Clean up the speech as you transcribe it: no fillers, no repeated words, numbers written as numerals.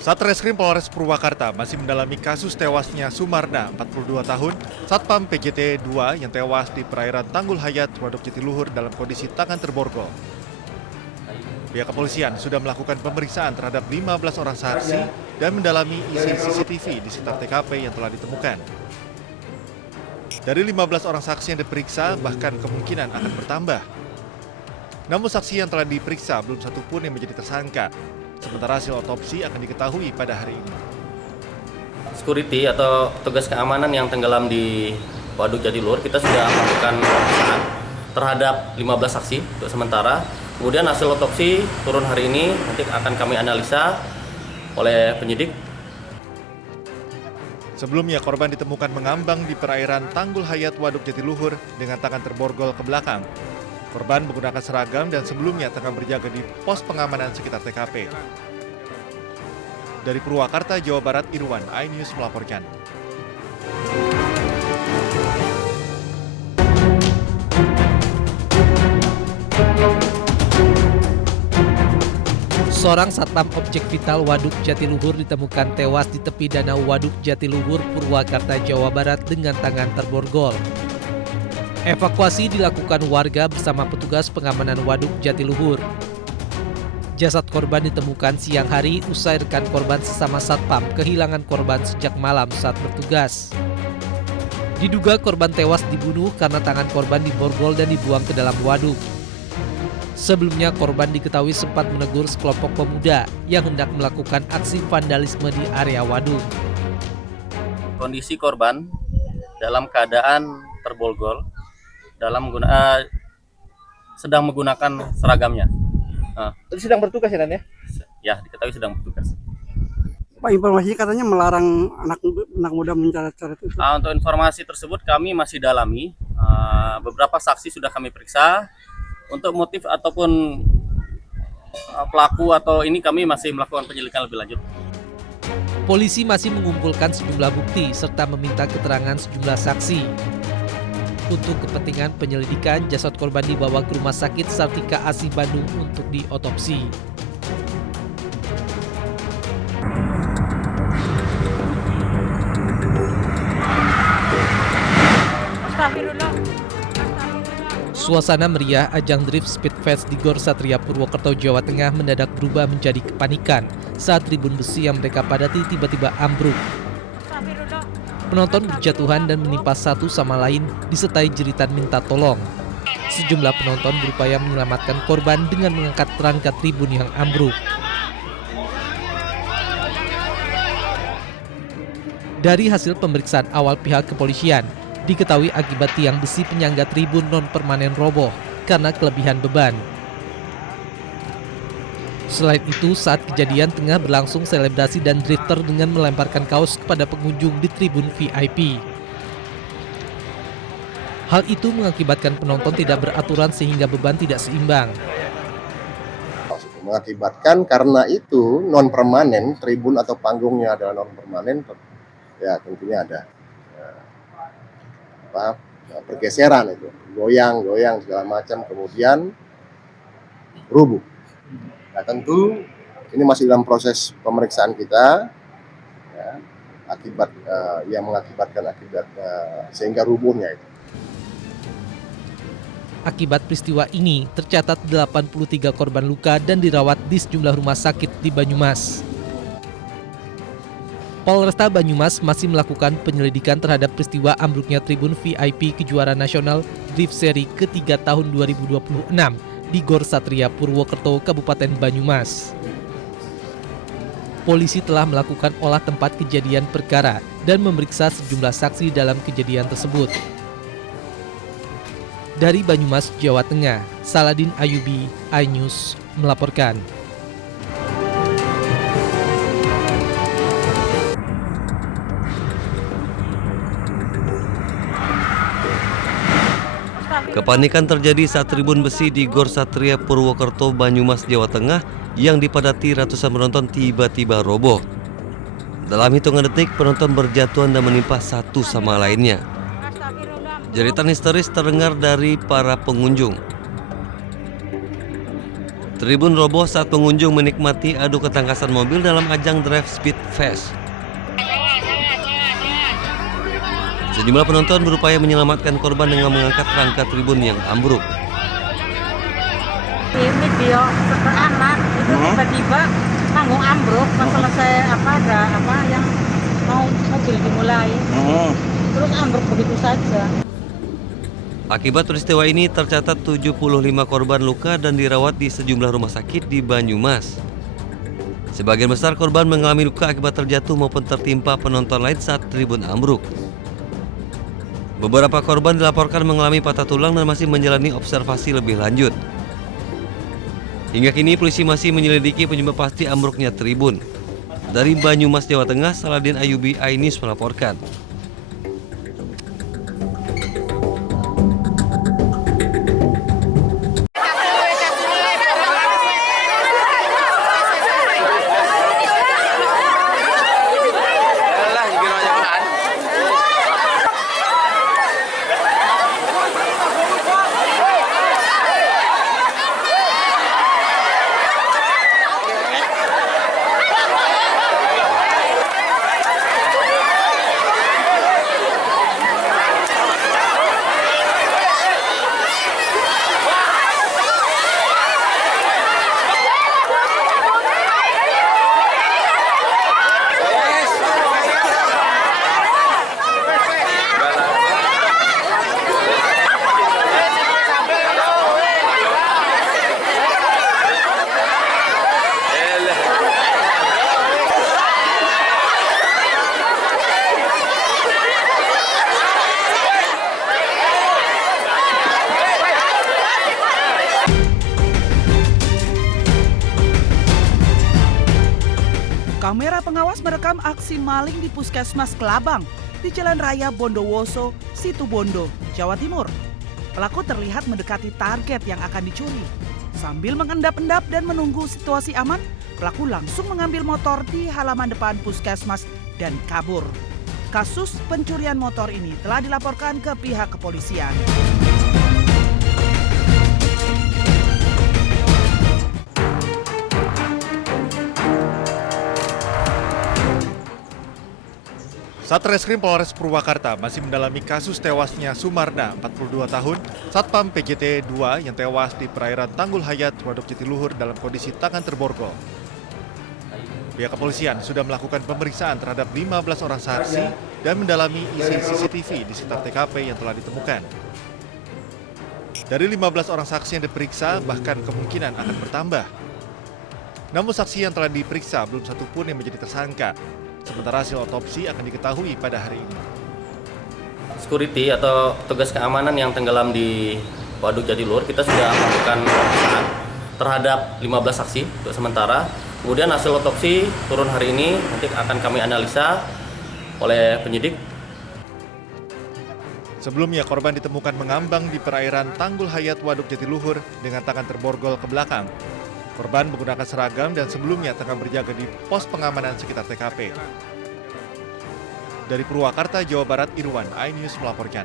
Satreskrim Polres Purwakarta masih mendalami kasus tewasnya Sumarna, 42 tahun, Satpam PJT 2 yang tewas di perairan Tanggul Hayat, Waduk Jatiluhur dalam kondisi tangan terborgol. Pihak kepolisian sudah melakukan pemeriksaan terhadap 15 orang saksi dan mendalami isi CCTV di sekitar TKP yang telah ditemukan. Dari 15 orang saksi yang diperiksa, bahkan kemungkinan akan bertambah. Namun saksi yang telah diperiksa belum satu pun yang menjadi tersangka. Sementara hasil otopsi akan diketahui pada hari ini. Security atau tugas keamanan yang tenggelam di Waduk Jatiluhur, kita sudah melakukan pemeriksaan terhadap 15 saksi untuk sementara. Kemudian hasil otopsi turun hari ini, nanti akan kami analisa oleh penyidik. Sebelumnya korban ditemukan mengambang di perairan Tanggul Hayat Waduk Jatiluhur dengan tangan terborgol ke belakang. Korban menggunakan seragam dan sebelumnya tengah berjaga di pos pengamanan sekitar TKP. Dari Purwakarta, Jawa Barat, Irwan, iNews melaporkan. Seorang satpam objek vital Waduk Jatiluhur ditemukan tewas di tepi danau Waduk Jatiluhur, Purwakarta, Jawa Barat dengan tangan terborgol. Evakuasi dilakukan warga bersama petugas pengamanan Waduk Jatiluhur. Jasad korban ditemukan siang hari usai rekan korban sesama satpam kehilangan korban sejak malam saat bertugas. Diduga korban tewas dibunuh karena tangan korban diborgol dan dibuang ke dalam waduk. Sebelumnya korban diketahui sempat menegur sekelompok pemuda yang hendak melakukan aksi vandalisme di area waduk. Kondisi korban dalam keadaan terborgol, sedang menggunakan seragamnya. Tadi sedang bertugas ya, Dan ya? Ya, diketahui sedang bertugas. Pak, informasinya katanya melarang anak muda mencara-cara itu. Untuk informasi tersebut kami masih dalami. Beberapa saksi sudah kami periksa. Untuk motif ataupun pelaku atau ini kami masih melakukan penyelidikan lebih lanjut. Polisi masih mengumpulkan sejumlah bukti serta meminta keterangan sejumlah saksi. Untuk kepentingan penyelidikan, jasad korban dibawa ke Rumah Sakit Sartika Asih Bandung untuk diotopsi. Suasana meriah ajang drift speed fest di Gor Satria Purwokerto, Jawa Tengah mendadak berubah menjadi kepanikan saat tribun besi yang mereka padati tiba-tiba ambruk. Penonton berjatuhan dan menimpa satu sama lain disertai jeritan minta tolong. Sejumlah penonton berupaya menyelamatkan korban dengan mengangkat rangka tribun yang ambruk. Dari hasil pemeriksaan awal pihak kepolisian, diketahui akibat tiang besi penyangga tribun non-permanen roboh karena kelebihan beban. Selain itu, saat kejadian tengah berlangsung selebrasi dan drifter dengan melemparkan kaos kepada pengunjung di tribun VIP. Hal itu mengakibatkan penonton tidak beraturan sehingga beban tidak seimbang. Mengakibatkan karena itu non-permanen, tribun atau panggungnya adalah non-permanen, ya tentunya ada pergeseran itu, goyang segala macam, kemudian rubuh. Nah tentu ini masih dalam proses pemeriksaan kita, ya, yang mengakibatkan sehingga rubuhnya itu. Akibat peristiwa ini, tercatat 83 korban luka dan dirawat di sejumlah rumah sakit di Banyumas. Polresta Banyumas masih melakukan penyelidikan terhadap peristiwa ambruknya tribun VIP kejuaraan nasional Drift Seri ketiga tahun 2026 di Gor Satria Purwokerto, Kabupaten Banyumas. Polisi telah melakukan olah tempat kejadian perkara dan memeriksa sejumlah saksi dalam kejadian tersebut. Dari Banyumas, Jawa Tengah, Saladin Ayubi, iNews melaporkan. Kepanikan terjadi saat tribun besi di Gor Satria Purwokerto, Banyumas, Jawa Tengah yang dipadati ratusan penonton tiba-tiba roboh. Dalam hitungan detik, penonton berjatuhan dan menimpa satu sama lainnya. Jeritan histeris terdengar dari para pengunjung. Tribun roboh saat pengunjung menikmati adu ketangkasan mobil dalam ajang Drive Speed Fest. Sejumlah penonton berupaya menyelamatkan korban dengan mengangkat rangka tribun yang ambruk. Ini dia anak itu tiba-tiba panggung ambruk pas selesai ada yang mau mobil dimulai. Terus ambruk begitu saja. Akibat peristiwa ini tercatat 75 korban luka dan dirawat di sejumlah rumah sakit di Banyumas. Sebagian besar korban mengalami luka akibat terjatuh maupun tertimpa penonton lain saat tribun ambruk. Beberapa korban dilaporkan mengalami patah tulang dan masih menjalani observasi lebih lanjut. Hingga kini polisi masih menyelidiki penyebab pasti ambruknya tribun. Dari Banyumas, Jawa Tengah, Saladin Ayubi, iNews melaporkan. Kamera pengawas merekam aksi maling di Puskesmas Kelabang di Jalan Raya Bondowoso, Situbondo, Jawa Timur. Pelaku terlihat mendekati target yang akan dicuri. Sambil mengendap-endap dan menunggu situasi aman, pelaku langsung mengambil motor di halaman depan Puskesmas dan kabur. Kasus pencurian motor ini telah dilaporkan ke pihak kepolisian. Satreskrim Polres Purwakarta masih mendalami kasus tewasnya Sumarna, 42 tahun, Satpam PJT 2 yang tewas di perairan Tanggul Hayat, Waduk Jatiluhur dalam kondisi tangan terborgol. Pihak kepolisian sudah melakukan pemeriksaan terhadap 15 orang saksi dan mendalami isi CCTV di sekitar TKP yang telah ditemukan. Dari 15 orang saksi yang diperiksa, bahkan kemungkinan akan bertambah. Namun saksi yang telah diperiksa belum satu pun yang menjadi tersangka. Sementara hasil otopsi akan diketahui pada hari ini. Security atau tugas keamanan yang tenggelam di Waduk Jatiluhur, kita sudah melakukan pemeriksaan terhadap 15 saksi untuk sementara. Kemudian hasil otopsi turun hari ini, nanti akan kami analisa oleh penyidik. Sebelumnya korban ditemukan mengambang di perairan Tanggul Hayat Waduk Jatiluhur dengan tangan terborgol ke belakang. Korban menggunakan seragam dan sebelumnya tengah berjaga di pos pengamanan sekitar TKP. Dari Purwakarta, Jawa Barat, Irwan, iNews melaporkan.